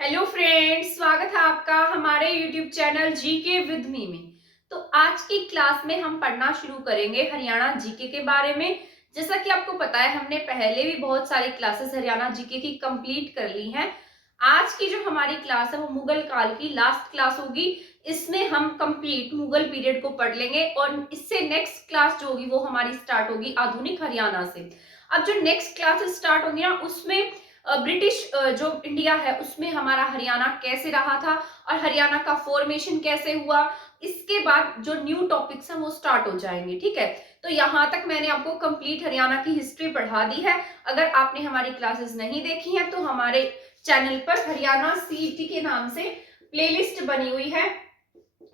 Hello friends, स्वागत है आपका हमारे YouTube channel GK with me में। तो आज की क्लास में हम पढ़ना शुरू करेंगे हरियाणा जीके के बारे में। जैसा कि आपको पता है, हमने पहले भी बहुत सारी क्लासेस हरियाणा जीके की कंप्लीट कर ली हैं। आज की जो हमारी क्लास है वो मुगल काल की लास्ट क्लास होगी। इसमें हम कंप्लीट मुगल पीरियड को पढ़ लेंगे और इससे नेक्स्ट क्लास जो होगी वो हमारी स्टार्ट होगी आधुनिक हरियाणा से। अब जो नेक्स्ट क्लास स्टार्ट होगी ना, उसमें ब्रिटिश जो इंडिया है उसमें हमारा हरियाणा कैसे रहा था और हरियाणा का फॉर्मेशन कैसे हुआ, इसके बाद जो न्यू टॉपिक्स हैं वो स्टार्ट हो जाएंगे। ठीक है, तो यहाँ तक मैंने आपको कंप्लीट हरियाणा की हिस्ट्री पढ़ा दी है। अगर आपने हमारी क्लासेस नहीं देखी हैं तो हमारे चैनल पर हरियाणा सीईटी के नाम से प्लेलिस्ट बनी हुई है,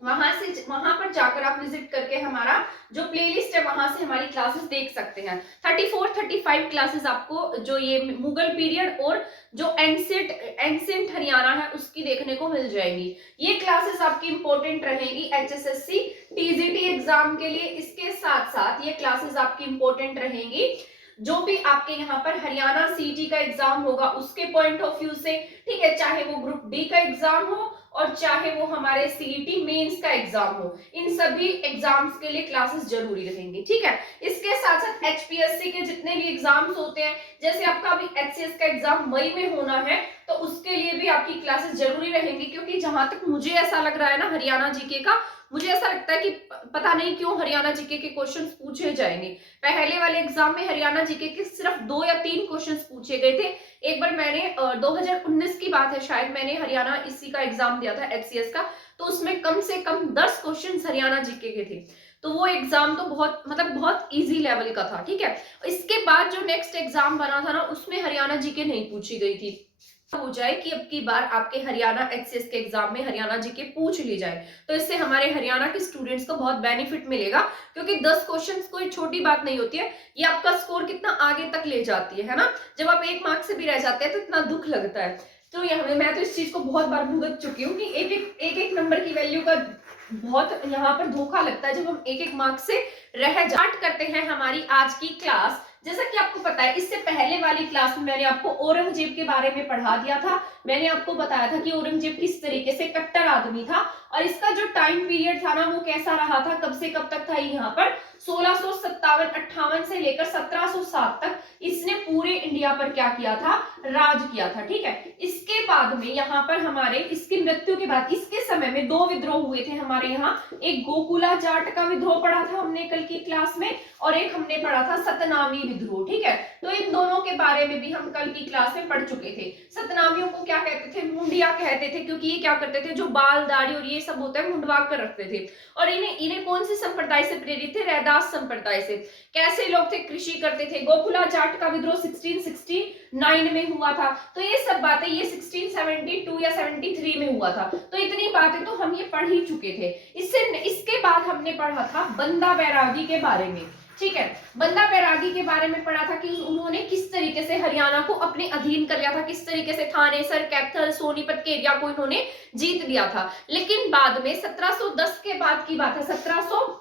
वहां पर जाकर आप विजिट करके हमारा जो प्लेलिस्ट है वहां से हमारी क्लासेस देख सकते हैं। 34-35 क्लासेस आपको जो ये मुगल पीरियड और जो एंशिएंट हरियाणा है उसकी देखने को मिल जाएंगी। ये क्लासेस आपकी इंपॉर्टेंट रहेंगी एचएसएससी टीजीटी एग्जाम के लिए। इसके साथ साथ ये क्लासेस आपकी इंपॉर्टेंट रहेंगी जो भी आपके यहाँ पर हरियाणा सीटी का एग्जाम होगा उसके पॉइंट ऑफ व्यू से। ठीक है, चाहे वो ग्रुप डी का एग्जाम हो और चाहे वो हमारे सीईटी मेंस का एग्जाम हो, इन सभी एग्जाम्स के लिए क्लासेस जरूरी रहेंगी। ठीक है, इसके साथ साथ एचपीएससी के जितने भी एग्जाम्स होते हैं, जैसे आपका अभी एचसीएस का एग्जाम मई में होना है, तो उसके लिए भी आपकी क्लासेस जरूरी रहेंगी। क्योंकि जहां तक मुझे ऐसा लग रहा है ना हरियाणा जीके का, मुझे ऐसा लगता है कि पता नहीं क्यों हरियाणा जीके के क्वेश्चंस पूछे जाएंगे। पहले वाले एग्जाम में हरियाणा जीके के सिर्फ 2 या 3 क्वेश्चंस पूछे गए थे। एक बार मैंने 2019 की बात है शायद, मैंने हरियाणा इसी का एग्जाम दिया था एचसीएस का, तो उसमें कम से कम 10 क्वेश्चंस हरियाणा जीके के थे। तो वो एग्जाम तो बहुत इजी लेवल का था। ठीक है, इसके बाद जो नेक्स्ट एग्जाम बना था ना, उसमें हरियाणा जीके नहीं पूछी गई थी। हो जाए कि अब की बार आपके हरियाणा एचसीएस के एग्जाम में हरियाणा जीके पूछ ली जाए, तो इससे हमारे हरियाणा के स्टूडेंट्स को बहुत बेनिफिट मिलेगा। क्योंकि 10 क्वेश्चंस कोई छोटी बात नहीं होती है, ये आपका स्कोर कितना आगे तक ले जाती है ना। जब आप 1 मार्क्स से भी रह जाते हैं तो इतना दुख लगता है। तो यहाँ मैं तो इस चीज को बहुत बार भुगत चुकी हूँ कि एक नंबर की वैल्यू का बहुत यहाँ पर धोखा लगता है जब हम एक मार्क्स से रह स्टार्ट करते हैं हमारी आज की क्लास। जैसा कि आपको पता है, इससे पहले वाली क्लास में मैंने आपको औरंगजेब के बारे में पढ़ा दिया था। मैंने आपको बताया था कि औरंगजेब किस तरीके से कट्टर आदमी था और इसका जो टाइम पीरियड था ना वो कैसा रहा था, कब से कब तक था। यहाँ पर 1657-58 से लेकर 1707 तक इसने पूरे इंडिया पर क्या किया था, राज किया था। ठीक है, इसके बाद में यहाँ पर हमारे इसकी मृत्यु के बाद इसके समय में 2 विद्रोह हुए थे हमारे यहाँ। एक गोकुला जाट का विद्रोह पढ़ा था हमने कल की क्लास में, और एक हमने पढ़ा था सतनामी विद्रोह। ठीक है, तो इन दोनों के बारे में भी हम कल की क्लास में पढ़ चुके थे। सतनामियों को क्या कहते थे, मुंडिया कहते थे, क्योंकि ये क्या करते थे, जो बाल दाढ़ी और ये सब होता है मुंडवा कर रखते थे। और इन्हें कौन सी संप्रदाय से प्रेरित थे, रैदास संप्रदाय से। कैसे लोग थे, कृषि करते थे। गोकुला जाट का विद्रोह 1669 में हुआ था। तो ये सब बातें ये 1672 या 73 में हुआ था। तो इतनी बातें तो हम ये पढ़ ही चुके थे। इसके बाद हमने पढ़ा था बंदा बैरागी के बारे में। ठीक है, बंदा बैरागी के बारे में पढ़ा था कि उन्होंने किस तरीके से हरियाणा को अपने अधीन कर लिया था, किस तरीके से थानेसर, कैथल, सोनीपत के एरिया को इन्होंने जीत लिया था। लेकिन बाद में 1710 के बाद की बात है, 1700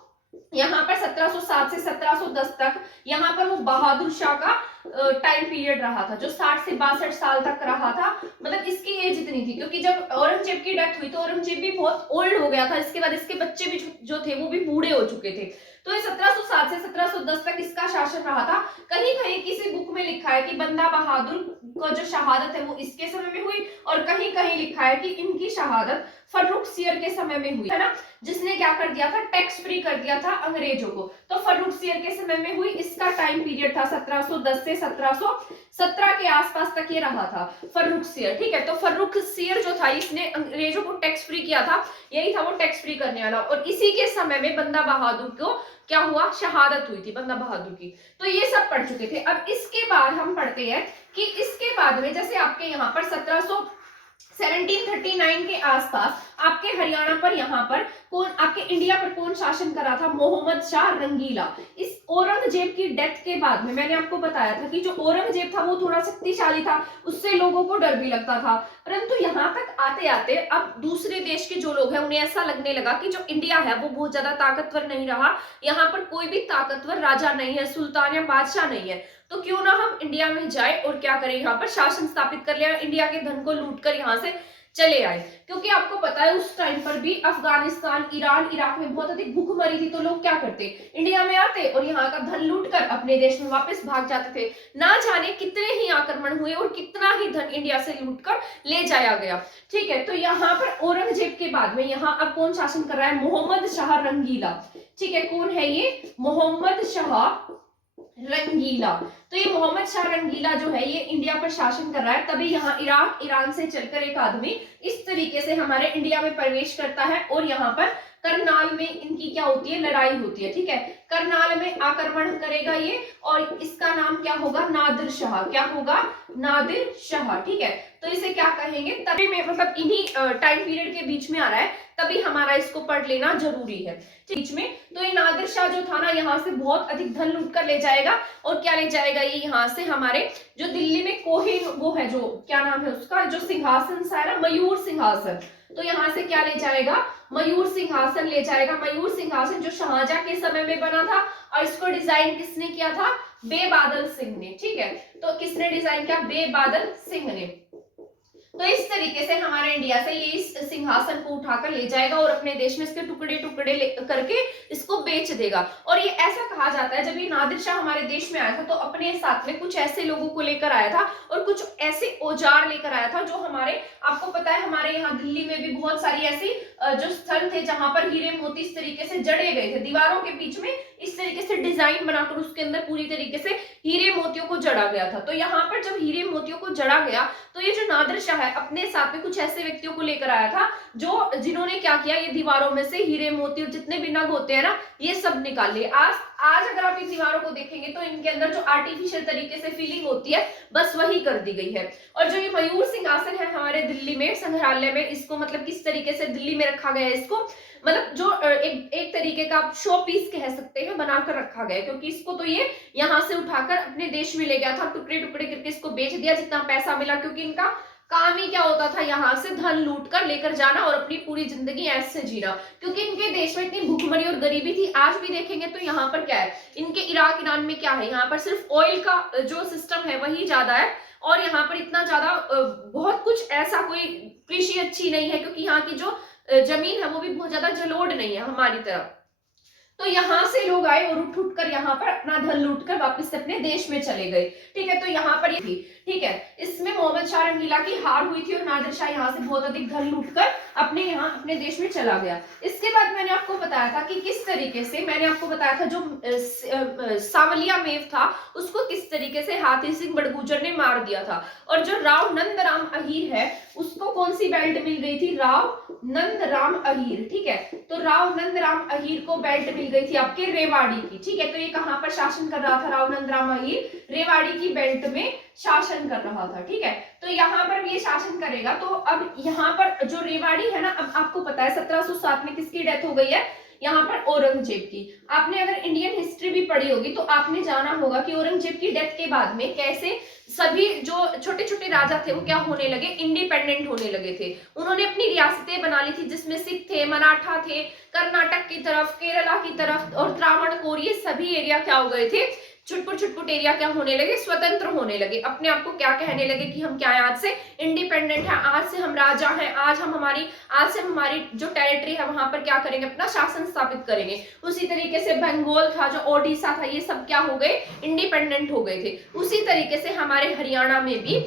यहाँ पर 1707 से 1710 तक यहाँ पर वो बहादुर शाह का टाइम पीरियड रहा था, जो 60 से 62 साल तक रहा था। मतलब इसकी एज इतनी थी, क्योंकि जब औरंगजेब की डेथ हुई तो औरंगजेब भी बहुत ओल्ड हो गया था। इसके बाद इसके बच्चे भी जो थे वो भी बूढ़े हो चुके थे। तो ये 1707 से 1710 तक इसका शासन रहा था। कहीं कहीं किसी बुक में लिखा है कि बंदा बहादुर को जो शहादत है वो इसके समय में हुई, और कहीं कहीं लिखा है कि इनकी शहादत फर्रुख सियर के समय में हुई है ना, जिसने क्या कर दिया था, टैक्स फ्री कर दिया था अंग्रेजों को। तो फर्रुख सियर के समय में हुई। इसका टाइम पीरियड था 1710 से 1717 के आसपास तक ये रहा था फर्रुख सियर। ठीक है, तो फर्रुख सियर जो था इसने अंग्रेजों को टैक्स फ्री किया था, यही था वो टैक्स फ्री करने वाला। और इसी के समय में बंदा बहादुर को क्या हुआ, शहादत हुई थी बंदा बहादुर की। तो ये सब पढ़ चुके थे। अब इसके बाद हम पढ़ते हैं कि इसके बाद में जैसे आपके यहाँ पर 1739 के आसपास आपके हरियाणा पर यहाँ पर कौन, आपके इंडिया पर कौन शासन करा था, मोहम्मद शाह रंगीला। इस औरंगजेब की डेथ के बाद में मैंने आपको बताया था कि जो औरंगजेब था वो थोड़ा शक्तिशाली था, उससे लोगों को डर भी लगता था। परंतु यहाँ तक आते आते अब दूसरे देश के जो लोग हैं उन्हें ऐसा लगने लगा कि जो इंडिया है वो बहुत ज्यादा ताकतवर नहीं रहा, यहाँ पर कोई भी ताकतवर राजा नहीं है, सुल्तान या बादशाह नहीं है। तो क्यों ना हम इंडिया में जाए और क्या करें, यहाँ पर शासन स्थापित कर लिया, इंडिया के धन को लूट कर यहाँ से चले आए। क्योंकि आपको पता है उस टाइम पर भी अफगानिस्तान, ईरान, इराक में बहुत अधिक भूखमरी थी, तो लोग क्या करते, इंडिया में आते और यहाँ का धन लूट कर अपने देश में वापस भाग जाते थे। ना जाने कितने ही आक्रमण हुए और कितना ही धन इंडिया से लूट कर ले जाया गया। ठीक है, तो यहाँ पर औरंगजेब के बाद में यहाँ अब कौन शासन कर रहा है, मोहम्मद शाह रंगीला। ठीक है, कौन है ये, मोहम्मद शाह रंगीला। तो ये मोहम्मद शाह रंगीला जो है ये इंडिया पर शासन कर रहा है। तभी यहाँ इराक, ईरान से चलकर एक आदमी इस तरीके से हमारे इंडिया में प्रवेश करता है और यहाँ पर करनाल में इनकी क्या होती है, लड़ाई होती है। ठीक है, करनाल में आक्रमण करेगा ये और इसका नाम क्या होगा, नादिर शाह। क्या होगा, नादिर शाह। ठीक है, तो इसे क्या कहेंगे, तभी में मतलब इन्हीं टाइम पीरियड के बीच में आ रहा है, तभी हमारा इसको पढ़ लेना जरूरी है बीच में। तो ये नादिर शाह जो था ना, यहाँ से बहुत अधिक धन लूट कर ले जाएगा और क्या ले जाएगा ये, यहाँ से हमारे जो दिल्ली में कोहिन वो है, जो क्या नाम है उसका, जो सिंहासन सा है ना, मयूर सिंहासन, तो यहाँ से क्या ले जाएगा, मयूर सिंहासन ले जाएगा। मयूर सिंहासन जो शाहजहां के समय में बना था और इसको डिजाइन किसने किया था, बेबादल सिंह ने। ठीक है, तो किसने डिजाइन किया, बेबादल सिंह ने। तो इस तरीके से हमारे इंडिया से ये इस सिंहासन को उठाकर ले जाएगा और अपने देश में इसके टुकड़े टुकड़े करके इसको बेच देगा। और ये ऐसा कहा जाता है, जब ये नादिर शाह हमारे देश में आया था तो अपने साथ में कुछ ऐसे लोगों को लेकर आया था और कुछ ऐसे औजार लेकर आया था जो हमारे, आपको पता है हमारे यहाँ दिल्ली में भी बहुत सारी ऐसी जो स्थल थे जहां पर हीरे मोती इस तरीके से जड़े गए थे, दीवारों के बीच में इस तरीके से डिजाइन बनाकर उसके अंदर पूरी तरीके से हीरे मोतियों को जड़ा गया था। तो यहाँ पर जब हीरे मोतियों को जड़ा गया तो ये जो नादिर शाह है अपने साथ में कुछ ऐसे व्यक्तियों को लेकर आया था जो जिन्होंने क्या किया, ये दीवारों में से हीरे मोती और जितने भी नग होते हैं ना, ये सब निकाल लिए। आज अगर आप इन दीवारों को देखेंगे तो इनके अंदर जो आर्टिफिशियल तरीके से फीलिंग होती है बस वही कर दी गई है। और जो ये मयूर सिंहासन है हमारे दिल्ली में संग्रहालय में, इसको मतलब किस तरीके से दिल्ली में रखा गया है, इसको मतलब जो एक तरीके का आप शो पीस कह सकते हैं बनाकर रखा गया है, क्योंकि इसको तो ये यहाँ से उठाकर अपने देश में ले गया था, टुकड़े टुकड़े करके इसको बेच दिया जितना पैसा मिला, क्योंकि इनका काम ही क्या होता था, यहाँ से धन लूट कर लेकर जाना और अपनी पूरी जिंदगी ऐसे जीना। क्योंकि इनके देश में इतनी भूखमरी और गरीबी थी। आज भी देखेंगे तो यहाँ पर क्या है, इनके इराक ईरान में क्या है, यहाँ पर सिर्फ ऑयल का जो सिस्टम है वही ज्यादा है और यहाँ पर इतना ज्यादा बहुत कुछ ऐसा कोई कृषि अच्छी नहीं है, क्योंकि यहाँ की जो जमीन है वो भी बहुत ज्यादा जलोढ़ नहीं है हमारी तरह। तो यहाँ से लोग आए और उठ उठ कर यहाँ पर अपना धन लूट कर वापस से अपने देश में चले गए। ठीक है, तो यहाँ पर ये थी। ठीक है, इसमें मोहम्मद शाह रंगीला की हार हुई थी और नादिर शाह यहाँ से बहुत अधिक धन लूट कर अपने देश में चला गया। इसके बाद मैंने आपको बताया था कि किस तरीके से, मैंने आपको बताया था जो सांवलिया मेव था उसको किस तरीके से हाथी सिंह बड़गुजर ने मार दिया था। और जो राव नंदराम अहीर है उसको कौन सी बेल्ट मिल गई थी, राव नंदराम अहीर। ठीक है, तो राव नंदराम अहीर को बेल्ट मिल गई थी आपके रेवाड़ी की। ठीक है, तो ये कहां पर शासन कर रहा था, राव नंदराम अहीर रेवाड़ी की बेल्ट में शासन कर रहा था। ठीक है, तो यहाँ पर ये शासन करेगा। तो अब यहाँ पर जो रेवाड़ी है ना, अब आपको पता है 1707 में किसकी डेथ हो गई है, यहाँ पर औरंगजेब की। आपने अगर इंडियन हिस्ट्री भी पढ़ी होगी तो आपने जाना होगा कि औरंगजेब की डेथ के बाद में कैसे सभी जो छोटे छोटे राजा थे वो क्या होने लगे, इंडिपेंडेंट होने लगे थे। उन्होंने अपनी रियासतें बना ली थी जिसमें सिख थे, मराठा थे, कर्नाटक की तरफ, केरला की तरफ और त्रावणकोर, ये सभी एरिया क्या हो गए थे, छुटपुट एरिया क्या होने लगे, स्वतंत्र होने लगे, अपने आप को क्या कहने लगे कि हम क्या है, आज से इंडिपेंडेंट है, आज से हम राजा हैं, आज से हमारी जो टेरिटरी है वहां पर क्या करेंगे, अपना शासन स्थापित करेंगे। उसी तरीके से बंगाल था, जो ओडिशा था, ये सब क्या हो गए, इंडिपेंडेंट हो गए थे। उसी तरीके से हमारे हरियाणा में भी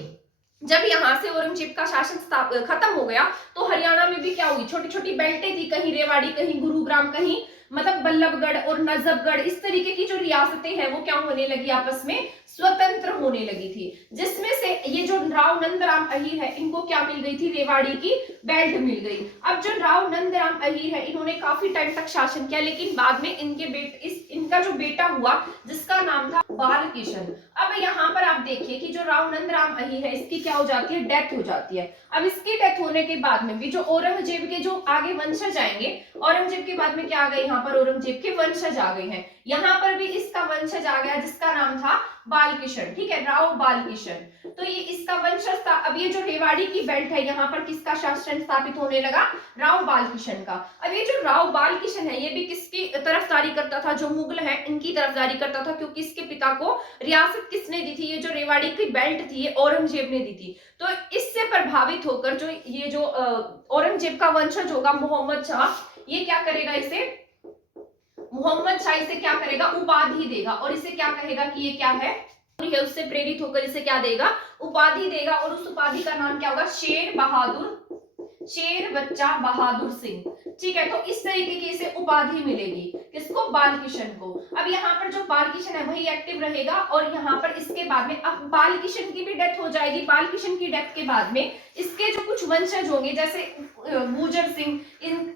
जब यहाँ से औरंगजेब का शासन खत्म हो गया तो हरियाणा में भी क्या हुई, छोटी छोटी बेल्टें थी, कहीं रेवाड़ी, कहीं गुरुग्राम, कहीं मतलब बल्लभगढ़ और नजफगढ़, इस तरीके की जो रियासतें हैं वो क्या होने लगी, आपस में स्वतंत्र होने लगी थी। जिसमें से ये जो राव नंदराम अहीर है इनको क्या मिल गई थी, रेवाड़ी की बेल्ट मिल गई। अब जो राव नंदराम अहीर है इन्होंने काफी टाइम तक शासन किया, लेकिन बाद में इनका जो बेटा हुआ जिसका नाम था बाल किशन। अब यहाँ पर आप देखिए कि जो राव नंदराम अहीर है इसकी क्या हो जाती है, डेथ हो जाती है। अब इसकी डेथ होने के बाद में भी जो औरंगजेब के जो आगे वंशज आएंगे, औरंगजेब के बाद में क्या आ गए, यहाँ पर औरंगजेब के वंशज आ गए हैं। यहाँ पर भी इसका वंशज आ गया जिसका नाम था बाल किशन, ठीक है, राव बाल किशन। तो ये इसका वंशज था। अब ये जो रेवाड़ी की बेल्ट है यहाँ पर किसका शासन स्थापित होने लगा? राव बाल किशन का। अब ये जो राव बाल किशन है ये भी किसकी तरफदारी करता था? जो मुगल है इनकी तरफदारी करता था, क्योंकि इसके पिता को रियासत किसने दी थी? ये जो रेवाड़ी की बेल्ट थी ये औरंगजेब ने दी थी। तो इससे प्रभावित होकर जो ये जो औरंगजेब का वंशज होगा मोहम्मद शाह, ये क्या करेगा? इसे मोहम्मद शाह इसे क्या करेगा? उपाधि देगा, और इसे क्या कहेगा कि ये क्या है? उससे प्रेरित होकर इसे क्या देगा? उपाधि देगा, और उस उपाधि का नाम क्या होगा? शेर बहादुर, शेर बच्चा बहादुर सिंह, ठीक है। तो इस तरीके की इसे उपाधि मिलेगी, किसको? बाल किशन को। अब यहाँ पर जो बाल किशन है वही एक्टिव रहेगा, और यहाँ पर इसके बाद में अब बाल किशन की भी डेथ हो जाएगी। बाल किशन की डेथ के बाद में इसके जो कुछ वंशज होंगे, जैसे गुर्जर सिंह,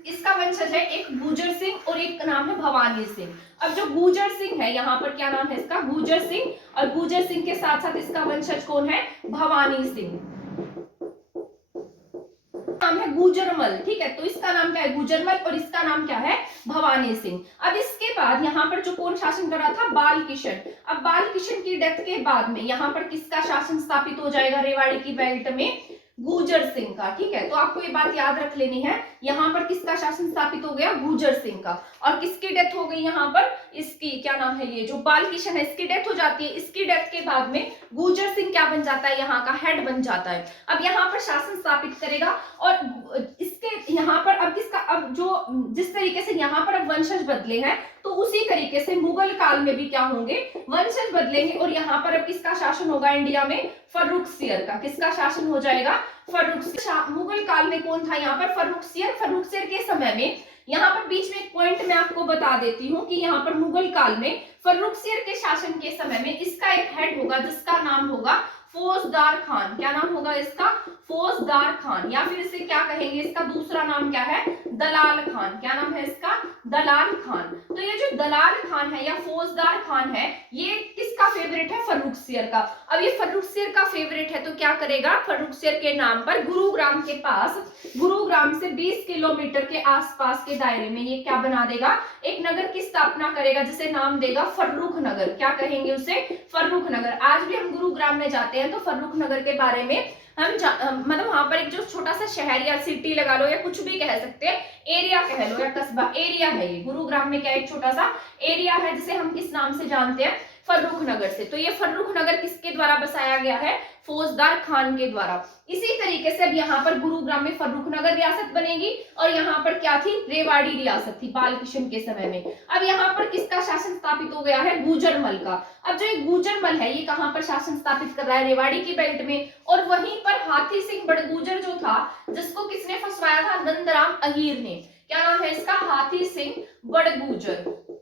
इसका वंशज है एक गुर्जर सिंह और एक नाम है भवानी सिंह। अब जो गुर्जर सिंह है यहाँ पर क्या नाम है इसका? गुर्जर सिंह, और गुर्जर सिंह के साथ साथ इसका वंशज कौन है? भवानी सिंह, नाम है गुजरमल, ठीक है। तो इसका नाम क्या है? गुजरमल, और इसका नाम क्या है? भवानी सिंह। अब इसके बाद यहाँ पर जो कौन शासन कर रहा था? बाल किशन। अब बाल किशन की डेथ के बाद में यहाँ पर किसका शासन स्थापित हो जाएगा रेवाड़ी की बेल्ट में? गुर्जर सिंह का, ठीक है। तो आपको ये बात याद रख लेनी है, यहाँ पर किसका शासन स्थापित हो गया? गुर्जर सिंह का। और किसकी डेथ हो गई यहाँ पर? इसकी क्या नाम है? ये जो बाल किशन है इसकी डेथ हो जाती है। इसकी डेथ के बाद में गुर्जर सिंह क्या बन जाता है? यहाँ का हेड बन जाता है। अब यहाँ पर शासन स्थापित करेगा, और इसके यहाँ पर अब किसका, अब जो जिस तरीके से यहाँ पर अब वंशज बदले हैं, तो उसी तरीके से मुगल काल में भी क्या होंगे? वंशज बदलेंगे, और यहाँ पर अब किसका शासन होगा इंडिया में? फर्रुखसियर का। किसका शासन हो जाएगा? फर्रुखसियर। मुगल काल में कौन था यहाँ पर? फर्रुखसियर। फर्रुखसियर के समय में यहाँ पर बीच में एक पॉइंट मैं आपको बता देती हूँ कि यहाँ पर मुगल काल में फर्रुखसियर के शासन के समय में इसका एक हेड होगा जिसका नाम होगा फौजदार खान। क्या नाम होगा इसका? फौजदार खान, या फिर इसे क्या कहेंगे? इसका दूसरा नाम क्या है? दलाल खान। क्या नाम है इसका? दलाल खान। तो ये जो दलाल खान है या फौजदार खान है, ये किसका फेवरेट है? फर्रुखसियर का। अब ये फर्रुखसियर का फेवरेट है तो क्या करेगा? फर्रुखसियर के नाम पर गुरुग्राम के पास, गुरुग्राम से 20 किलोमीटर के आसपास के दायरे में ये क्या बना देगा? एक नगर की स्थापना करेगा जिसे नाम देगा फर्रुख नगर। क्या कहेंगे उसे? फर्रुख नगर। आज भी हम गुरुग्राम में जाते हैं तो फर्रुख नगर के बारे में हम मतलब वहां पर एक जो छोटा सा शहर या सिटी लगा लो या कुछ भी कह सकते हैं, एरिया कह लो या कस्बा, एरिया है ये। गुरुग्राम में क्या एक छोटा सा एरिया है जिसे हम किस नाम से जानते हैं? फर्रुख नगर से। तो ये फर्रुख नगर किसके द्वारा बसाया गया है? फौजदार खान के द्वारा। इसी तरीके से अब यहाँ पर गुरुग्राम में फर्रुख नगर रियासत बनेगी, और यहाँ पर क्या थी? रेवाड़ी रियासत थी बाल किशन के समय में। अब यहाँ पर किसका शासन स्थापित हो गया है? गुजरमल का। अब जो ये गुजरमल है ये कहाँ पर शासन स्थापित कर रहा है? रेवाड़ी की बेल्ट में। और वहीं पर हाथी सिंह बड़गुजर जो था, जिसको किसने फंसवाया था? नंदराम अहीर ने। क्या नाम है इसका? हाथी सिंह बड़गुजर।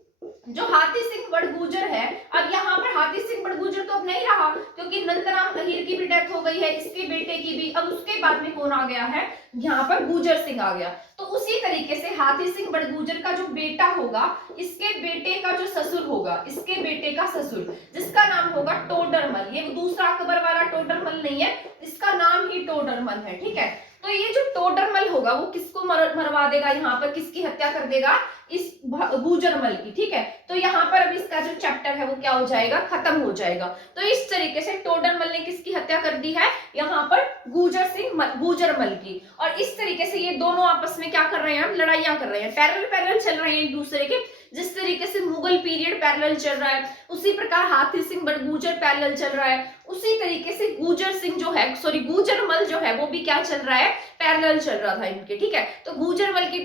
जो हाथी सिंह बड़गुजर है, अब यहाँ पर हाथी सिंह बड़गुजर तो अब नहीं रहा, क्योंकि नंदराम अहीर की भी डेथ हो गई है, इसके बेटे की भी। अब उसके बाद में कौन आ गया है? यहाँ पर गुजर सिंह आ गया। तो उसी तरीके से हाथी सिंह बड़गुजर का जो बेटा होगा, इसके बेटे का जो ससुर होगा, इसके बेटे का ससुर, जिसका नाम होगा टोडरमल। ये दूसरा अकबर वाला टोडरमल नहीं है, इसका नाम ही टोडरमल है, ठीक है। तो ये जो टोडरमल होगा वो किसको मरवा देगा? यहाँ पर किसकी हत्या कर देगा? इस गुजरमल की, ठीक है। तो यहाँ पर अब इसका जो चैप्टर है वो क्या हो जाएगा? खत्म हो जाएगा। तो इस तरीके से टोडरमल ने किसकी हत्या कर दी है? यहाँ पर गुजरमल की। और इस तरीके से ये दोनों आपस में क्या कर रहे हैं? लड़ाइयां कर रहे हैं, पैरेलल चल रहे हैं एक दूसरे के। जिस तरीके से मुगल पीरियड पैरेलल चल रहा है, उसी प्रकार हाथी सिंह बड़गुजर पैरेलल चल रहा है, उसी तरीके से गुजर सिंह जो है, सॉरी गुजरमल जो है वो भी क्या चल रहा है? पैरेलल चल रहा था इनके, ठीक है। तो गुजरमल की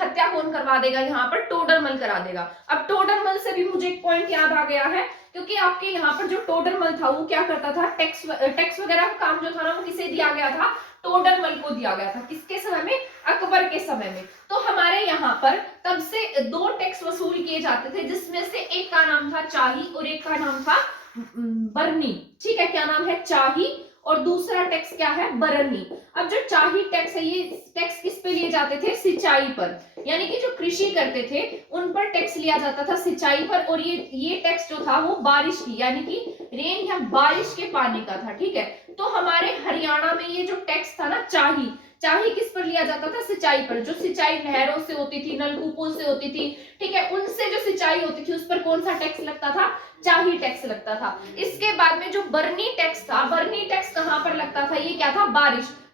हत्या कौन करवा देगा? यहाँ पर टोडरमल करा देगा। अब टोडरमल से भी मुझे एक पॉइंट याद आ गया है, क्योंकि आपके यहाँ पर जो टोडरमल था वो क्या करता था? टैक्स वगैरह का काम जो था ना वो किसे दिया गया था? टोडरमल को दिया गया था। किसके समय में? अकबर के समय में। तो हमारे यहाँ पर तब से 2 टैक्स वसूल किए जाते थे, जिसमें से एक का नाम था चाही और एक का नाम था बरनी, ठीक है। क्या नाम है? चाही, और दूसरा टैक्स क्या है? बरनी। अब जो चाही टैक्स है ये टैक्स किस पे लिए जाते थे? सिंचाई पर, यानी कि जो कृषि करते थे उन पर टैक्स लिया जाता था, सिंचाई पर। और ये टैक्स जो था वो बारिश की, यानी कि रेन या बारिश के पानी का था, ठीक है। तो हमारे हरियाणा में ये जो टैक्स था ना चाही किस पर लिया जाता था? सिंचाई पर, जो सिंचाई नहरों से होती थी, नलकूपों से होती थी, ठीक है, उनसे जो सिंचाई होती थी उस पर कौन सा टैक्स लगता था? चाही टैक्स लगता था। इसके बाद में जो बरनी टैक्स था, बरनी टैक्स कहां पर लगता था? ये क्या था?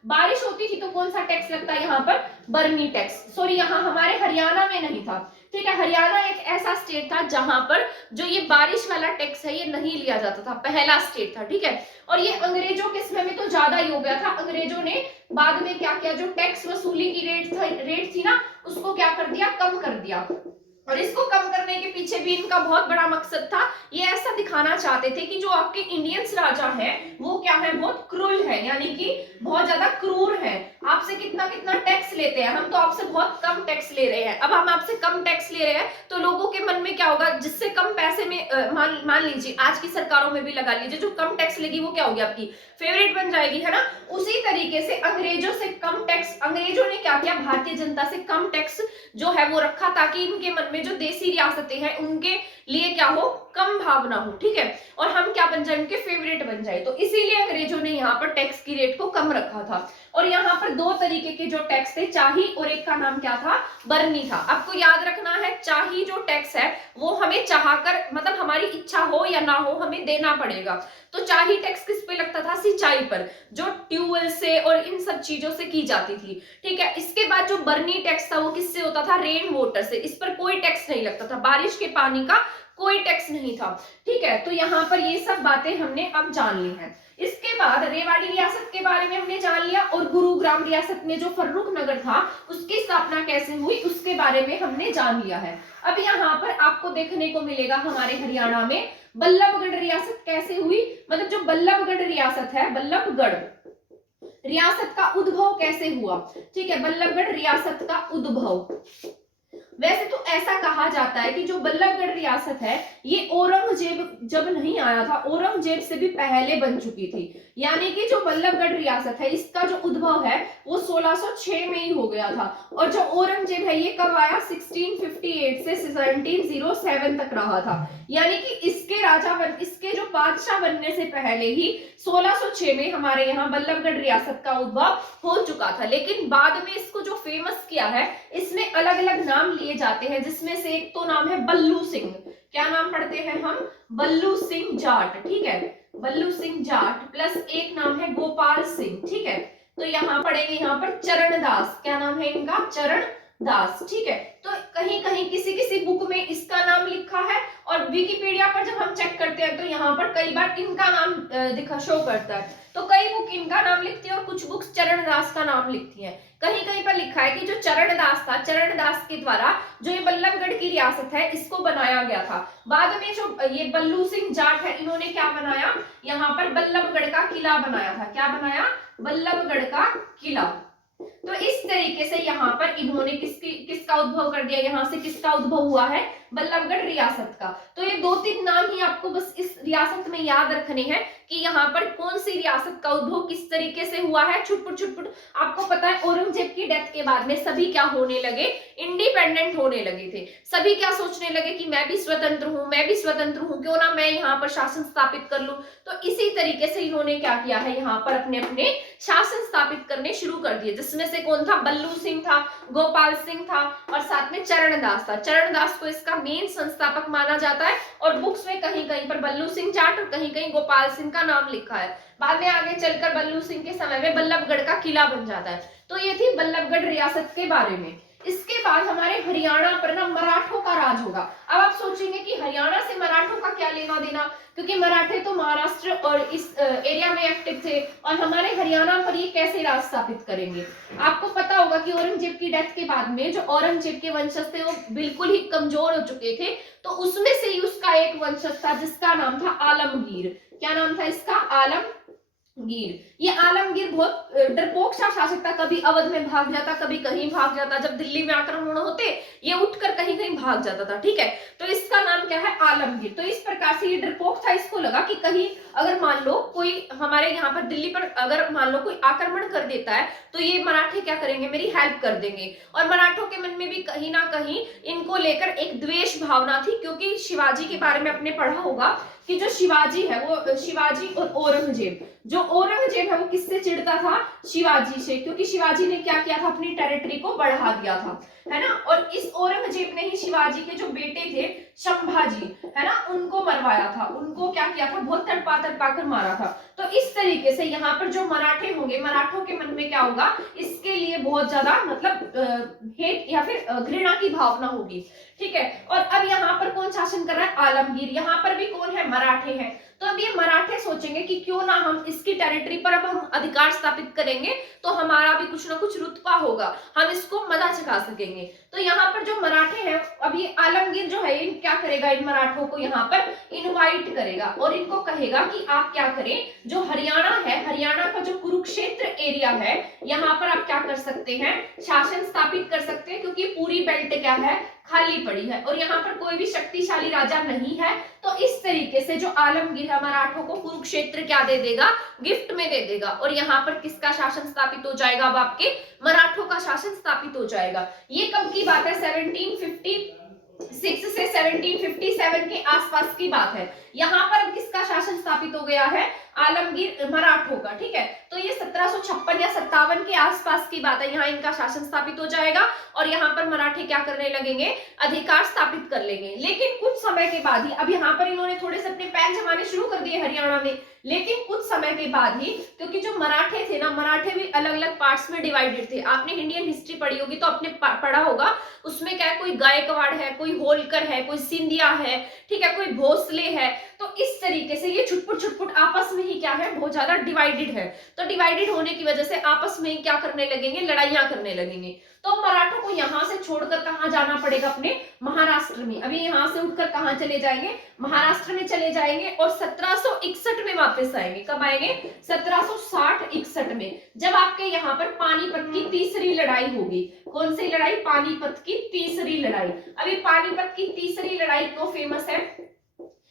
बारिश होती थी तो कौन सा टैक्स लगता है यहाँ पर? बरनी टैक्स। सॉरी, यहाँ हमारे हरियाणा में नहीं था, ठीक है, हरियाणा एक ऐसा स्टेट था जहां पर जो ये बारिश वाला टैक्स है ये नहीं लिया जाता था, पहला स्टेट था, ठीक है। और ये अंग्रेजों के समय में तो ज्यादा ही हो गया था, अंग्रेजों ने बाद में क्या किया, जो टैक्स वसूली की रेट थी ना, उसको क्या कर दिया? कम कर दिया। और इसको कम करने के पीछे भी इनका बहुत बड़ा मकसद था, ये ऐसा दिखाना चाहते थे कि जो आपके इंडियंस राजा है वो क्या है? बहुत क्रूर है, यानी कि बहुत ज्यादा क्रूर है, आपसे कितना कितना टैक्स लेते हैं, हम तो आपसे बहुत कम टैक्स ले रहे हैं। अब हम आपसे कम टैक्स ले रहे हैं तो लोगों के मन में क्या होगा? जिससे कम पैसे में मान लीजिए आज की सरकारों में भी लगा लीजिए, जो कम टैक्स लेगी वो क्या होगी? आपकी फेवरेट बन जाएगी, है ना। उसी तरीके से अंग्रेजों से कम टैक्स, अंग्रेजों ने क्या किया? भारतीय जनता से कम टैक्स जो है वो रखा, ताकि इनके मन में जो देसी रियासतें हैं उनके लिए क्या हो? कम भावना हो, ठीक है, और हम क्या बन जाए? उनके फेवरेट बन जाए। तो इसीलिए अंग्रेजों ने यहाँ पर टैक्स की रेट को कम रखा था। और यहाँ पर दो तरीके के जो टैक्स थे, चाही और एक का नाम क्या था? बरनी था। आपको याद रखना है, चाही जो टैक्स है वो हमें चाहकर, मतलब हमारी इच्छा हो या ना हो, हमें देना पड़ेगा। तो चाही टैक्स किस पे लगता था? सिंचाई पर, जो ट्यूबवेल से और इन सब चीजों से की जाती थी, ठीक है। इसके बाद जो बरनी टैक्स था वो किससे होता था? रेन वाटर से। इस पर कोई टैक्स नहीं लगता था, बारिश के पानी का कोई टैक्स नहीं था, ठीक है। तो यहाँ पर ये सब बातें हमने अब जान ली हैं। इसके बाद रेवाड़ी रियासत के बारे में हमने जान लिया, और गुरुग्राम रियासत में जो फर्रुख नगर था उसकी स्थापना कैसे हुई उसके बारे में हमने जान लिया है। अब यहाँ पर आपको देखने को मिलेगा हमारे हरियाणा में बल्लभगढ़ रियासत कैसे हुई, मतलब जो बल्लभगढ़ रियासत है, बल्लभगढ़ रियासत का उद्भव कैसे हुआ, ठीक है, बल्लभगढ़ रियासत का उद्भव। वैसे तो ऐसा कहा जाता है कि जो बल्लभगढ़ रियासत है ये औरंगजेब जब नहीं आया था, औरंगजेब से भी पहले बन चुकी थी, यानी कि जो बल्लभगढ़ रियासत है इसका जो उद्भव है वो 1606 में ही हो गया था। और जो औरंगजेब है ये कब आया? 1658 से 1707 तक रहा था, यानी कि इसके इसके जो बादशाह बनने से पहले ही 1606 में हमारे यहाँ बल्लभगढ़ रियासत का उद्भव हो चुका था। लेकिन बाद में इसको जो फेमस किया है, इसमें अलग अलग नाम लिए जाते हैं, जिसमें से एक तो नाम है बल्लू सिंह। क्या नाम पढ़ते हैं हम? बल्लू सिंह जाट, ठीक है, बल्लू सिंह जाट, प्लस एक नाम है गोपाल सिंह, ठीक है। तो यहाँ पढ़ेंगे यहाँ पर चरण दास, क्या नाम है इनका? चरण दास, ठीक है। तो कहीं कहीं किसी किसी बुक में इसका नाम लिखा है, और विकिपीडिया पर जब हम चेक करते हैं तो यहाँ पर कई बार इनका नाम दिखा शो करता है। तो कई बुक इनका नाम लिखती है और कुछ बुक्स चरण दास का नाम लिखती हैं। कहीं कहीं पर लिखा है कि जो चरण दास था, चरण दास के द्वारा जो ये बल्लभगढ़ की रियासत है इसको बनाया गया था। बाद में जो ये बल्लू सिंह जाट है इन्होंने क्या बनाया? यहाँ पर बल्लभगढ़ का किला बनाया था। क्या बनाया? बल्लभगढ़ का किला। तो इस तरीके से यहाँ पर इन्होंने किसका उद्भव कर दिया? यहाँ से किसका उद्भव हुआ है? बल्लभगढ़ रियासत का। तो ये दो तीन नाम ही आपको बस इस रियासत में याद रखने हैं कि यहाँ पर कौन सी रियासत का उद्भव किस तरीके से हुआ है। छुटपुट आपको पता है औरंगजेब की डेथ के बाद में सभी क्या होने लगे? इंडिपेंडेंट होने लगे थे। सभी क्या सोचने लगे कि मैं भी स्वतंत्र हूं, मैं भी स्वतंत्र हूं, क्यों ना मैं यहाँ पर शासन स्थापित कर लूं। तो इसी तरीके से इन्होंने क्या किया है? यहाँ पर अपने अपने शासन स्थापित करने शुरू कर दिए, जिसमें से कौन था? बल्लू सिंह था, गोपाल सिंह था और साथ में चरण दास था। चरण दास को इसका मेन संस्थापक माना जाता है और बुक्स में कहीं कहीं पर बल्लू सिंह जाट और कहीं कहीं गोपाल सिंह का नाम लिखा है। बाद में आगे चलकर बल्लू सिंह के समय में बल्लभगढ़ का किला बन जाता है। तो ये थी बल्लभगढ़ रियासत के बारे में। इसके बाद हमारे हरियाणा पर ना मराठों का राज होगा। अब आप सोचेंगे कि हरियाणा से मराठों का क्या लेना देना, क्योंकि मराठे तो महाराष्ट्र और इस एरिया में एक्टिव थे और हमारे हरियाणा पर ये कैसे राज स्थापित करेंगे। आपको पता होगा कि औरंगजेब की डेथ के बाद में जो औरंगजेब के वंशज थे वो बिल्कुल ही कमजोर हो चुके थे, तो उसमें से ही उसका एक वंशज था जिसका नाम था आलमगीर। क्या नाम था इसका? आलमगीर। ये आलमगीर बहुत डरपोक सा शासक था, कभी अवध में भाग जाता, कभी कहीं भाग जाता। जब दिल्ली में आक्रमण होते ये उठकर कहीं कहीं भाग जाता था, ठीक है। तो इसका नाम क्या है? आलमगीर। तो इस प्रकार से ये डरपोक था, इसको लगा कि कहीं अगर मान लो कोई हमारे यहाँ पर दिल्ली पर अगर मान लो कोई आक्रमण कर देता है तो ये मराठे क्या करेंगे? मेरी हेल्प कर देंगे। और मराठों के मन में भी कहीं ना कहीं इनको लेकर एक द्वेष भावना थी, क्योंकि शिवाजी के बारे में आपने पढ़ा होगा कि जो शिवाजी है वो शिवाजी और औरंगजेब, जो औरंगजेब है वो किससे चिढ़ता था? शिवाजी से, क्योंकि शिवाजी ने क्या किया था? अपनी टेरिटरी को बढ़ा दिया था, है ना। और इस औरंगजेब ने ही शिवाजी के जो बेटे थे संभाजी, है ना, उनको मरवाया था, उनको क्या किया था? बहुत तड़पा तड़पा कर मारा था। तो इस तरीके से यहाँ पर जो मराठे होंगे, मराठों के मन में क्या होगा? इसके लिए बहुत ज्यादा मतलब हेट या फिर घृणा की भावना होगी, ठीक है। और अब यहाँ पर कौन शासन कर रहा है? आलमगीर। यहाँ पर भी कौन है? मराठे हैं। तो अब ये मराठे सोचेंगे कि क्यों ना हम इसकी टेरिटरी पर अब हम अधिकार स्थापित करेंगे तो हमारा भी कुछ ना कुछ रुतबा होगा, हम इसको मजा चखा सकेंगे। तो यहाँ पर जो मराठे हैं, अभी आलमगीर जो है क्या करेगा? इन मराठों को यहाँ पर इनवाइट करेगा और इनको कहेगा कि आप क्या करें, जो हरियाणा है, हरियाणा का जो कुरुक्षेत्र एरिया है, यहाँ पर आप क्या कर सकते हैं? शासन स्थापित कर सकते हैं, क्योंकि पूरी बेल्ट क्या है? खाली पड़ी है और यहाँ पर कोई भी शक्तिशाली राजा नहीं है। तो इस तरीके से जो आलमगीर है मराठों को कुरुक्षेत्र क्या दे देगा? गिफ्ट में दे देगा। और यहाँ पर किसका शासन स्थापित हो जाएगा? अब आपके मराठों का शासन स्थापित हो जाएगा। ये कब की बात है? 1756 से 1757 के आसपास की बात है। यहाँ पर अब किसका शासन स्थापित हो गया है? आलमगीर मराठों का, ठीक है। तो ये 1756 या 57 के आसपास की बात है, यहाँ इनका शासन स्थापित हो जाएगा और यहाँ पर मराठे क्या करने लगेंगे? अधिकार स्थापित कर लेंगे। लेकिन कुछ समय के बाद ही, अब यहाँ पर इन्होंने थोड़े से अपने पैर जमाने शुरू कर दिए हरियाणा में, लेकिन कुछ समय के बाद ही, क्योंकि जो मराठे थे ना, मराठे भी अलग अलग पार्ट्स में डिवाइडेड थे। आपने इंडियन हिस्ट्री पढ़ी होगी तो आपने पढ़ा होगा, उसमें क्या है? कोई गायकवाड़ है, कोई होलकर है, कोई सिंधिया है, ठीक है, कोई भोसले है। तो इस तरीके से ये छुटपुट छुटपुट आपस में ही क्या है? बहुत ज्यादा डिवाइडेड है। तो डिवाइडेड होने की वजह से आपस में ही क्या करने लगेंगे? लड़ाइयां करने लगेंगे। तो मराठों को यहाँ से छोड़कर कहाँ जाना पड़ेगा? अपने महाराष्ट्र में। अभी यहाँ से उठकर कहाँ चले जाएंगे? महाराष्ट्र में चले जाएंगे और 1761 में वापस आएंगे। कब आएंगे? 1760-61 में, जब आपके यहाँ पर पानीपत की तीसरी लड़ाई होगी। कौन सी लड़ाई? पानीपत की तीसरी लड़ाई। अभी पानीपत की तीसरी लड़ाई क्यों फेमस है?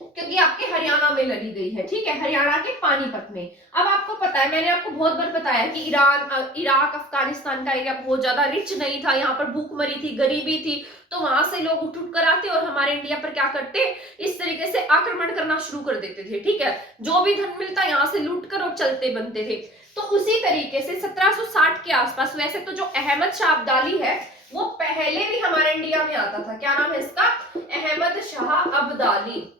क्योंकि आपके हरियाणा में लड़ी गई है, ठीक है, हरियाणा के पानीपत में। अब आपको पता है, मैंने आपको बहुत बार बताया कि ईरान, इराक, अफगानिस्तान का एरिया बहुत ज्यादा रिच नहीं था, यहाँ पर भूखमरी थी, गरीबी थी। तो वहां से लोग उठ कर आते और हमारे इंडिया पर क्या करते? इस तरीके से आक्रमण करना शुरू कर देते थे, ठीक है। जो भी धन मिलता यहाँ से लूट कर और चलते बनते थे। तो उसी तरीके से 1760 के आसपास, वैसे तो जो अहमद शाह अब्दाली है वो पहले भी हमारे इंडिया में आता था। क्या नाम है इसका? अहमद शाह अब्दाली।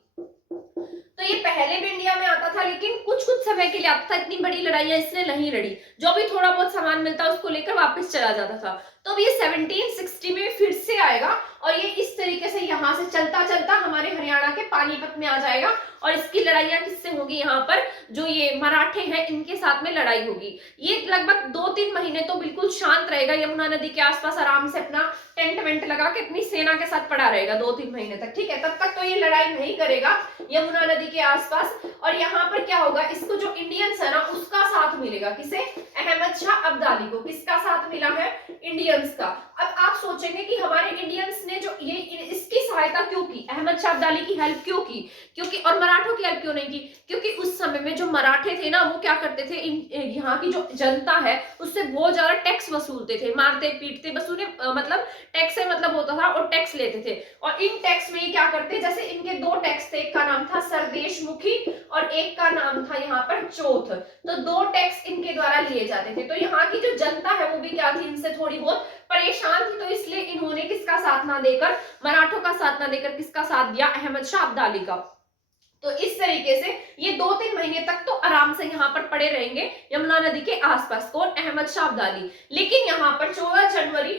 तो ये पहले भी इंडिया में आता था, लेकिन कुछ कुछ समय के लिए आता था। इतनी बड़ी लड़ाइयां इसने नहीं लड़ी, जो भी थोड़ा बहुत सामान मिलता उसको लेकर वापस चला जाता था। तो ये 1760 में फिर से आएगा और ये इस तरीके से यहाँ से चलता चलता हमारे हरियाणा के पानीपत में आ जाएगा। और इसकी लड़ाइयां किससे होगी? यहाँ पर जो ये मराठे हैं इनके साथ में लड़ाई होगी। ये लगभग 2-3 महीने तो बिल्कुल शांत रहेगा, यमुना नदी के आसपास आराम से अपना टेंट वेंट लगा के अपनी सेना के साथ पड़ा रहेगा 2-3 महीने तक, ठीक है। तब तक तो ये लड़ाई नहीं करेगा यमुना नदी के आसपास। और यहाँ पर क्या होगा? इसको जो इंडियंस है ना उसका साथ मिलेगा। किसे? अहमद शाह अब्दाली को। किसका साथ मिला है? इंडियंस का। अब आप सोचेंगे कि हमारे इंडियंस ने जो ये इसकी सहायता क्यों की, अहमद शाह अब्दाली की हेल्प क्यों की? क्योंकि, और मराठों की हेल्प क्यों नहीं की? क्योंकि उस समय में जो मराठे थे ना वो क्या करते थे? यहाँ की जो जनता है उससे बहुत ज्यादा टैक्स वसूलते थे, मारते पीटते, बस उन्हें मतलब टैक्स से मतलब होता था और टैक्स लेते थे। और इन टैक्स में क्या करते? जैसे इनके 2 टैक्स थे, एक का नाम था सरदेशमुखी और एक का नाम था यहाँ पर चौथ। तो 2 टैक्स इनके द्वारा लिए जाते थे। तो यहाँ की जो जनता है वो भी क्या थी? इनसे थोड़ी बहुत परेशान थी। तो इसलिए इन्होंने किसका साथ ना देकर, मराठों का साथ ना देकर किसका साथ दिया? अहमद शाह अब्दाली का। तो इस तरीके से ये 2-3 महीने तक तो आराम से यहाँ पर पड़े रहेंगे यमुना नदी के आसपास। कौन? अहमद शाह अब्दाली। लेकिन यहाँ पर 14 जनवरी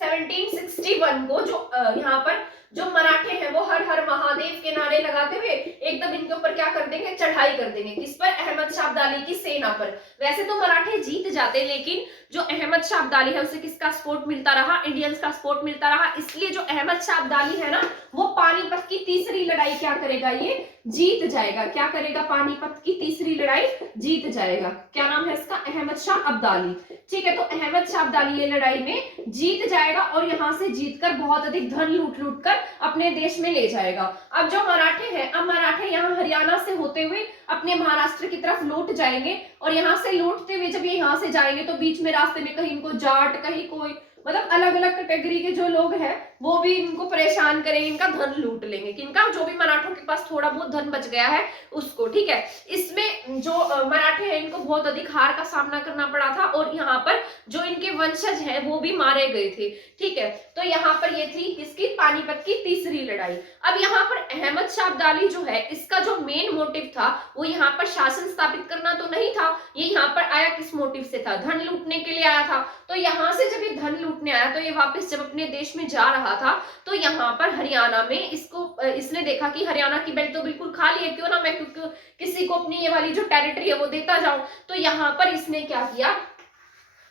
1761 को जो यहाँ पर जो मराठे हैं वो हर हर महादेव के नारे लगाते हुए एकदम इनके ऊपर क्या कर देंगे? चढ़ाई कर देंगे। किस पर? अहमद शाह अब्दाली की सेना पर। वैसे तो मराठे जीत जाते, लेकिन जो अहमद शाह अब्दाली है उसे किसका सपोर्ट मिलता रहा? इंडियंस का सपोर्ट मिलता रहा। इसलिए जो अहमद शाह अब्दाली है ना वो पानीपत की तीसरी लड़ाई क्या करेगा? ये जीत जाएगा। क्या करेगा? पानीपत की तीसरी लड़ाई जीत जाएगा। क्या नाम है इसका? अहमद शाह अब्दाली, ठीक है। तो अहमद शाह अब्दाली ये लड़ाई में जीत जाएगा और यहाँ से जीतकर बहुत अधिक धन लूट लूट कर अपने देश में ले जाएगा। अब जो मराठे हैं, अब मराठे यहाँ हरियाणा से होते हुए अपने महाराष्ट्र की तरफ लौट जाएंगे और यहाँ से लौटते हुए जब ये यहाँ से जाएंगे तो बीच में रास्ते में कहीं इनको जाट, कहीं कोई मतलब अलग अलग कैटेगरी के जो लोग हैं वो भी इनको परेशान करेंगे, इनका धन लूट लेंगे, किनका, जो भी मराठों के पास थोड़ा बहुत धन बच गया है उसको। ठीक है, इसमें जो मराठे हैं इनको बहुत अधिक हार का सामना करना पड़ा था और यहाँ पर जो इनके वंशज हैं वो भी मारे गए थे। ठीक है, तो यहाँ पर ये थी किसकी, पानीपत की तीसरी लड़ाई। अब यहाँ पर अहमद शाह अब्दाली जो है इसका जो मेन मोटिव था वो यहाँ पर शासन स्थापित करना तो नहीं था, ये यहाँ पर आया किस मोटिव से था, धन लूटने के लिए आया था। तो यहाँ से जब ये धन लूटने आया तो ये वापस जब अपने देश में जा रहा था तो यहाँ पर हरियाणा में इसने देखा कि हरियाणा की बेल्ट तो बिल्कुल खाली है, क्यों ना मैं किसी को अपनी ये वाली जो टेरिटरी है वो देता जाऊं। तो यहाँ पर इसने क्या किया,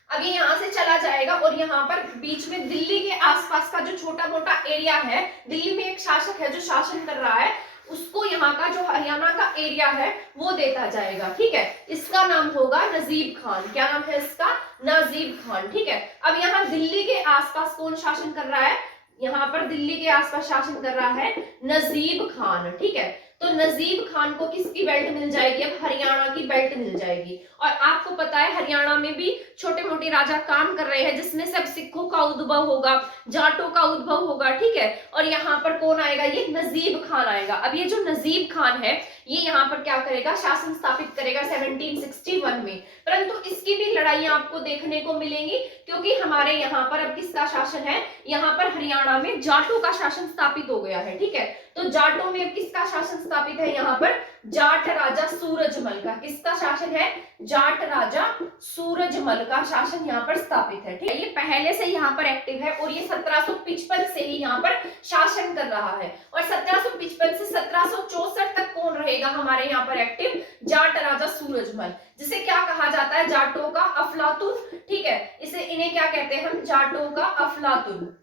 अब ये यहाँ से चला जाएगा और यहाँ पर बीच में दिल्ली के आसपास का जो छोटा मोटा एरिया है, दिल्ली में एक शासक है जो शासन कर रहा है, उसको यहाँ का जो हरियाणा का एरिया है वो देता जाएगा। ठीक है, इसका नाम होगा नजीब खान। क्या नाम है इसका, नजीब खान। ठीक है, अब यहाँ दिल्ली के आसपास कौन शासन कर रहा है, यहाँ पर दिल्ली के आसपास शासन कर रहा है नजीब खान। ठीक है, तो नजीब खान को किसकी बेल्ट मिल जाएगी, अब हरियाणा की बेल्ट मिल जाएगी। और आपको पता है हरियाणा में भी छोटे मोटे राजा काम कर रहे हैं जिसमें सब सिखों का उद्भव होगा, जाटों का उद्भव होगा। ठीक है, और यहाँ पर कौन आएगा, ये नजीब खान आएगा। अब ये जो नजीब खान है ये यहाँ पर क्या करेगा, शासन स्थापित करेगा 1761 में। परंतु इसकी भी लड़ाइयां आपको देखने को मिलेंगी क्योंकि हमारे यहाँ पर अब किसका शासन है, यहाँ पर हरियाणा में जाटों का शासन स्थापित हो गया है। ठीक है, तो जाटों में किसका शासन स्थापित है, यहाँ पर जाट राजा सूरजमल का। किसका शासन है, जाट राजा सूरजमल का शासन यहाँ पर स्थापित है। ठीक है, ये पहले से यहाँ पर एक्टिव है और ये 1755 से ही यहाँ पर शासन कर रहा है। और 1755 से 1764 तक कौन रहेगा हमारे यहाँ पर एक्टिव, जाट राजा सूरजमल, जिसे क्या कहा जाता है, जाटों का अफलातुन। ठीक है, इसे इन्हें क्या कहते हैं हम, जाटों का अफलातुन।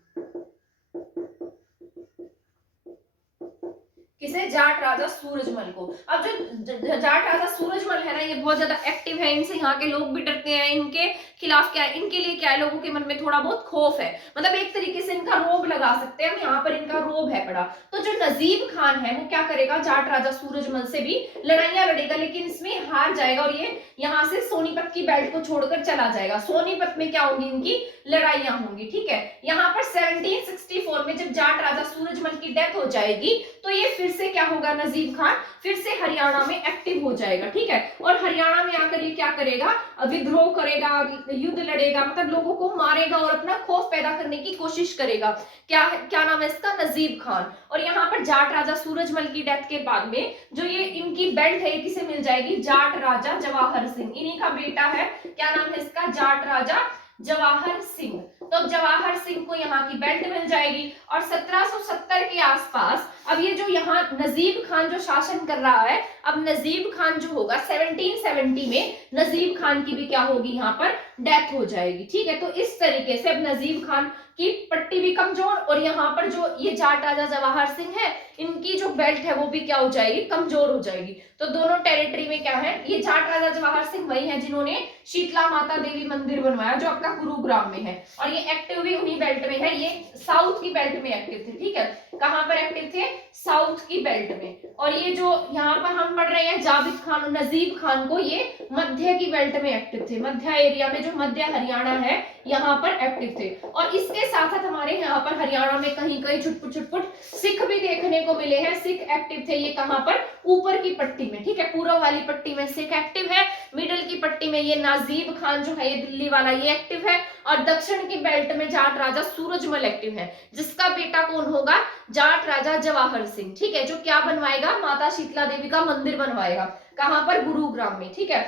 किसे, जाट राजा सूरजमल को। अब जो जाट राजा सूरजमल है ना ये बहुत ज्यादा एक्टिव है, इनसे यहाँ के लोग भी डरते हैं, इनके खिलाफ क्या है, इनके लिए क्या है, लोगों के मन में थोड़ा बहुत खौफ है, मतलब एक तरीके से इनका रोब लगा सकते हैं हम, यहाँ पर इनका रोब है पड़ा। तो जो नजीब खान है वो क्या करेगा, जाट राजा सूरजमल से भी लड़ाइयां लड़ेगा लेकिन इसमें हार जाएगा और ये यहाँ से सोनीपत की बेल्ट को छोड़कर चला जाएगा। सोनीपत में क्या होगी, इनकी लड़ाइयां होंगी। ठीक है, यहाँ पर 1764 में जब जाट राजा सूरजमल की डेथ हो जाएगी तो ये फिर से क्या होगा, नजीब खान फिर से हरियाणा में एक्टिव हो जाएगा। ठीक है, और हरियाणा में आकर ये क्या करेगा, विद्रोह करेगा, युद्ध लड़ेगा, मतलब लोगों को मारेगा और अपना खौफ पैदा करने की कोशिश करेगा। क्या नाम है इसका, नजीब खान। और यहाँ पर जाट राजा सूरजमल की डेथ के बाद में जो ये इनकी बेल्ट है किसे मिल जाएगी, जाट राजा जवाहर सिंह, इन्हीं का बेटा है। क्या नाम है इसका, जाट राजा जवाहर सिंह। तो जवाहर सिंह को यहाँ की बेल्ट मिल जाएगी। और 1770 के आसपास अब ये जो यहाँ नजीब खान जो शासन कर रहा है, अब नजीब खान जो होगा 1770 में नजीब खान की भी क्या होगी, यहाँ पर डेथ हो जाएगी। ठीक है, तो इस तरीके से अब नजीब खान की पट्टी भी कमजोर और यहाँ पर जो ये जाट राजा जवाहर सिंह है इनकी जो बेल्ट है वो भी क्या हो जाएगी, कमजोर हो जाएगी। तो दोनों टेरिटरी में क्या है, ये जाट राजा जवाहर सिंह वही है जिन्होंने शीतला माता देवी मंदिर बनवाया जो आपका गुरुग्राम में है, और ये एक्टिव भी उन्हीं बेल्ट में है, ये साउथ की बेल्ट में एक्टिव थे। ठीक है, कहां पर एक्टिव थे, साउथ की बेल्ट में। और ये जो यहाँ पर हम पढ़ रहे हैं जाबिद खान, नजीब खान को, ये मध्य की बेल्ट में एक्टिव थे, मध्य एरिया में जो मध्य हरियाणा है यहाँ पर एक्टिव थे। और इसके साथ साथ हमारे यहाँ पर हरियाणा में कहीं कहीं छुटपुट छुटपुट सिख भी देखने को मिले हैं, सिख एक्टिव थे, ये कहां पर, ऊपर की पट्टी में। ठीक है, पूर्व वाली पट्टी में सिख एक्टिव है, मिडिल की पट्टी में ये नजीब खान जो है ये दिल्ली वाला ये एक्टिव है, और दक्षिण की बेल्ट में जाट राजा सूरजमल एक्टिव है, जिसका बेटा कौन होगा, जाट राजा जवाहर सिंह। ठीक है, जो क्या बनवाएगा, माता शीतला देवी का मंदिर बनवाएगा, कहां पर, गुरुग्राम में। ठीक है,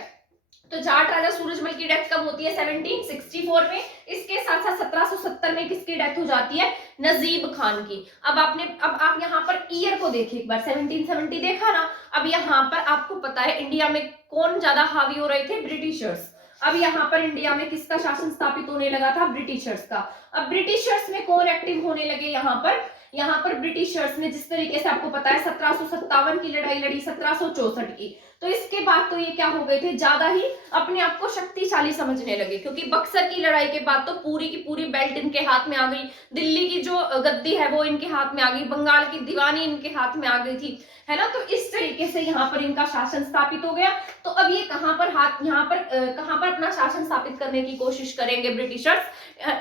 तो जाट राजा सूरजमल की डेथ कब होती है, 1764 में। इसके साथ साथ 1770 में किसकी डेथ हो जाती है, नजीब खान की। अब आप यहाँ पर ईयर को देखिए एक बार, 1770 देखा ना। अब यहाँ पर आपको पता है इंडिया में कौन ज्यादा हावी हो रहे थे, ब्रिटिशर्स। अब यहाँ पर इंडिया में किसका शासन स्थापित होने लगा था, ब्रिटिशर्स का। अब ब्रिटिशर्स में कौन एक्टिव होने लगे, यहाँ पर ब्रिटिशर्स ने जिस तरीके से आपको पता है 1757 की लड़ाई लड़ी, 1764 की, तो इसके बाद तो ये क्या हो गए थे, ज्यादा ही अपने आप को शक्तिशाली समझने लगे, क्योंकि बक्सर की लड़ाई के बाद तो पूरी की पूरी बेल्ट इनके हाथ में आ गई, दिल्ली की जो गद्दी है वो इनके हाथ में आ गई, बंगाल की दीवानी इनके हाथ में आ गई थी, है ना। तो इस तरीके से यहाँ पर इनका शासन स्थापित हो गया। तो अब ये कहां पर कहां पर अपना शासन स्थापित करने की कोशिश करेंगे ब्रिटिशर्स,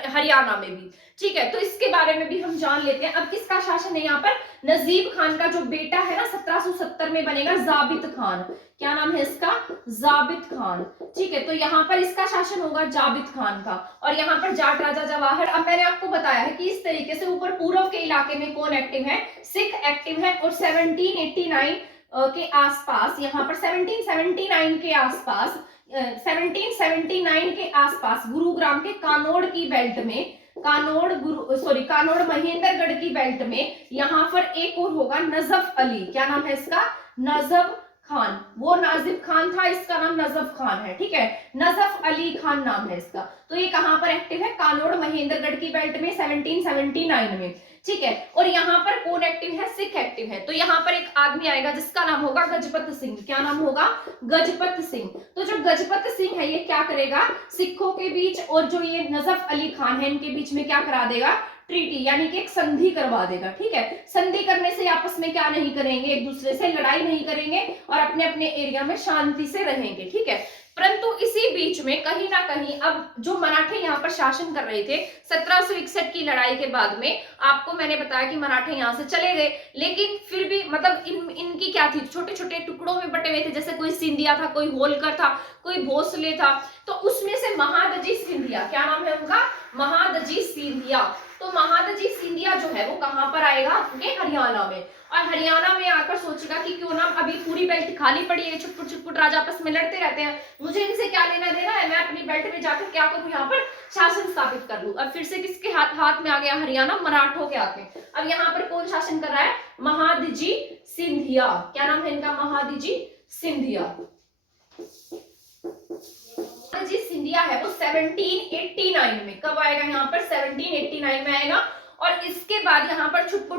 हरियाणा में भी, ठीक है। तो इसके बारे में भी हम जान लेते हैं। अब किसका शासन है यहाँ पर, नजीब खान का जो बेटा है ना 1770 में बनेगा जाबित खान, क्या नाम है इसका, जाबित खान, ठीक है। तो यहाँ पर इसका शासन होगा जाबित खान का, और यहाँ पर जाट राजा जवाहर। अब मैंने आपको बताया है कि इस तरीके से ऊपर पूर्व के इलाके में कौन एक्टिव है, सिख एक्टिव है, और 1789 के आसपास, यहाँ पर 1779 के आसपास, 1779 के आसपास गुरुग्राम के कानोड़ की बेल्ट में, कानोड़ महेंद्रगढ़ की बेल्ट में यहाँ पर एक और होगा नजफ अली, क्या नाम है इसका, नजफ खान, वो नाजिब खान था, इसका नाम नजफ खान है, ठीक है, नजफ अली खान नाम है इसका। तो ये कहां पर एक्टिव है, कानोड़ महेंद्रगढ़ की बेल्ट में 1779 में, ठीक है। और यहाँ पर कौन एक्टिव है, सिख एक्टिव है। तो यहाँ पर एक आदमी आएगा जिसका नाम होगा गजपत सिंह, क्या नाम होगा, गजपत सिंह। तो जो गजपत सिंह है ये क्या करेगा, सिखों के बीच और जो ये नजफ अली खान है इनके बीच में क्या करा देगा, ट्रीटी, यानी कि एक संधि करवा देगा, ठीक है। संधि करने से आपस में क्या नहीं करेंगे, एक दूसरे से लड़ाई नहीं करेंगे और अपने अपने एरिया में शांति से रहेंगे, ठीक है। परंतु इसी बीच में कहीं ना कहीं अब जो मराठे यहाँ पर शासन कर रहे थे 1761 की लड़ाई के बाद में, आपको मैंने बताया कि मराठे यहाँ से चले गए, लेकिन फिर भी मतलब इनकी क्या थी, छोटे छोटे टुकड़ों में बटे हुए थे, जैसे कोई सिंधिया था, कोई होलकर था, कोई भोसले था। तो उसमें से महादजी सिंधिया, क्या नाम है उनका, महादजी सिंधिया। तो महादजी सिंधिया जो है वो कहां पर आएगा, आपके हरियाणा में। और हरियाणा में आकर सोचेगा कि क्यों ना, अभी पूरी बेल्ट खाली पड़ी है, छुटपुट छुटपुट राजा आपस में लड़ते रहते हैं, मुझे इनसे क्या लेना देना है, मैं अपनी बेल्ट में जाकर क्या करूं, यहाँ पर शासन स्थापित कर लूं। अब फिर से किसके हाथ में आ गया, हरियाणा, मराठों के हाथ में। अब यहाँ पर कौन शासन कर रहा है, महादजी सिंधिया, क्या नाम है इनका, महादजी सिंधिया। जी सिंधिया है वो 1789 में, कब आएगा यहाँ पर, 1789 में आएगा। और इसके बाद यहाँ पर छुटपुट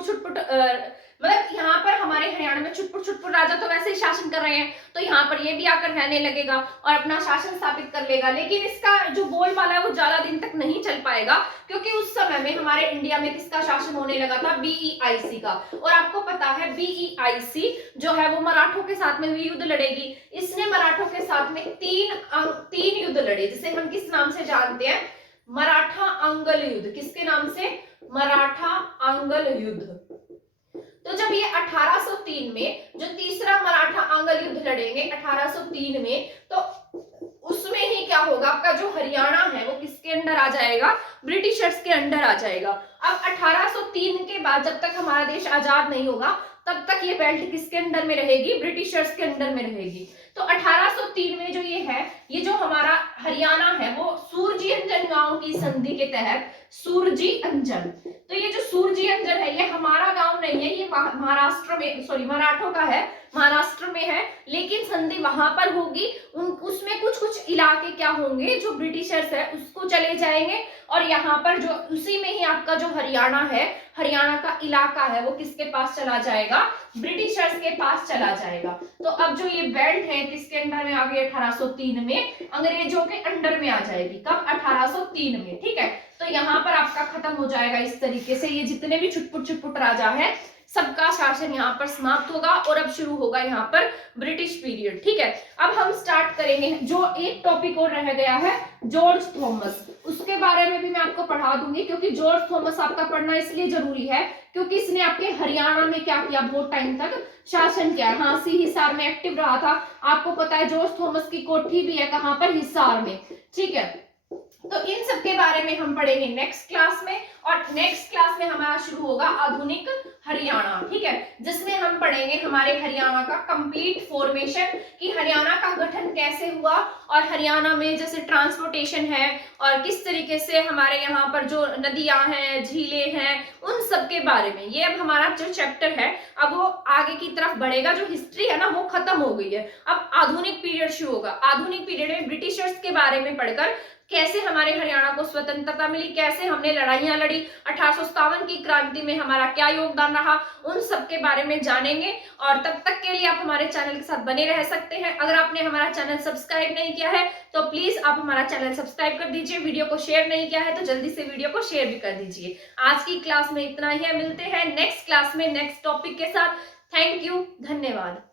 मतलब यहाँ पर हमारे हरियाणा में छुटपुट राजा तो वैसे ही शासन कर रहे हैं, तो यहाँ पर ये भी आकर रहने लगेगा और अपना शासन स्थापित कर लेगा। लेकिन इसका जो बोलबाला है वो ज्यादा दिन तक नहीं चल पाएगा, क्योंकि उस समय में हमारे इंडिया में किसका शासन होने लगा था, बीईआईसी का। और आपको पता है बीईआईसी जो है वो मराठों के साथ में भी युद्ध लड़ेगी। इसने मराठों के साथ में तीन युद्ध लड़े, जिसे हम किस नाम से जानते हैं, मराठा अंगल युद्ध। किसके नाम से, मराठा अंगल युद्ध। तो जब ये 1803 में जो तीसरा मराठा अंगल युद्ध लड़ेंगे 1803 में, तो उसमें ही क्या होगा, आपका जो हरियाणा है वो किसके अंडर आ जाएगा, ब्रिटिशर्स के अंडर आ जाएगा। अब 1803 के बाद जब तक हमारा देश आजाद नहीं होगा तब तक ये बेल्ट किसके अंडर में रहेगी, ब्रिटिशर्स के अंडर में रहेगी। तो 1803 में जो ये है, ये जो हमारा हरियाणा है वो सूरजी अंजन गांव की संधि के तहत, सूरजी अंजन, तो ये जो सूरजी अंजन है ये हमारा गांव नहीं है, ये महाराष्ट्र में, सॉरी मराठों का है, महाराष्ट्र में है, लेकिन संधि वहां पर होगी। उसमें कुछ इलाके क्या होंगे, जो ब्रिटिशर्स है उसको चले जाएंगे, और यहाँ पर जो उसी में ही आपका जो हरियाणा है, हरियाणा का इलाका है वो किसके पास चला जाएगा, ब्रिटिशर्स के पास चला जाएगा। तो अब जो ये बेल्ट है किसके अंडर में आ गई, 1803 में अंग्रेजों के अंडर में आ जाएगी। कब, 1803 में, ठीक है। तो यहाँ पर आपका खत्म हो जाएगा इस तरीके से, ये जितने भी छुटपुट राजा है सबका शासन यहाँ पर समाप्त होगा, और अब शुरू होगा यहाँ पर ब्रिटिश पीरियड, ठीक है। अब हम स्टार्ट करेंगे, जो एक टॉपिक और रह गया है जॉर्ज थॉमस, उसके बारे में भी मैं आपको पढ़ा दूंगी, क्योंकि जॉर्ज थॉमस आपका पढ़ना इसलिए जरूरी है क्योंकि इसने आपके हरियाणा में क्या किया, बहुत टाइम तक शासन किया। हांसी हिसार में एक्टिव रहा था, आपको पता है जॉर्ज थॉमस की कोठी भी है कहां पर, हिसार में, ठीक है। तो इन सब के बारे में हम पढ़ेंगे नेक्स्ट क्लास में, और नेक्स्ट क्लास में हमारा शुरू होगा आधुनिक हरियाणा, ठीक है, जिसमें हम पढ़ेंगे हमारे हरियाणा का कंप्लीट फॉर्मेशन, कि हरियाणा का गठन कैसे हुआ, और हरियाणा में जैसे ट्रांसपोर्टेशन है, और किस तरीके से हमारे यहाँ पर जो नदियां हैं, झीलें हैं, उन सब के बारे में। ये अब हमारा जो चैप्टर है अब वो आगे की तरफ बढ़ेगा, जो हिस्ट्री है ना वो खत्म हो गई है, अब आधुनिक पीरियड शुरू होगा। आधुनिक पीरियड में ब्रिटिशर्स के बारे में पढ़कर कैसे हमारे हरियाणा को स्वतंत्रता मिली, कैसे हमने लड़ाइयां लड़ी, 1857 की क्रांति में हमारा क्या योगदान रहा, उन सब के बारे में जानेंगे। और तब तक के लिए आप हमारे चैनल के साथ बने रह सकते हैं। अगर आपने हमारा चैनल सब्सक्राइब नहीं किया है तो प्लीज आप हमारा चैनल सब्सक्राइब कर दीजिए। वीडियो को शेयर नहीं किया है तो जल्दी से वीडियो को शेयर भी कर दीजिए। आज की क्लास में इतना ही है, मिलते हैं नेक्स्ट क्लास में नेक्स्ट टॉपिक के साथ। थैंक यू, धन्यवाद।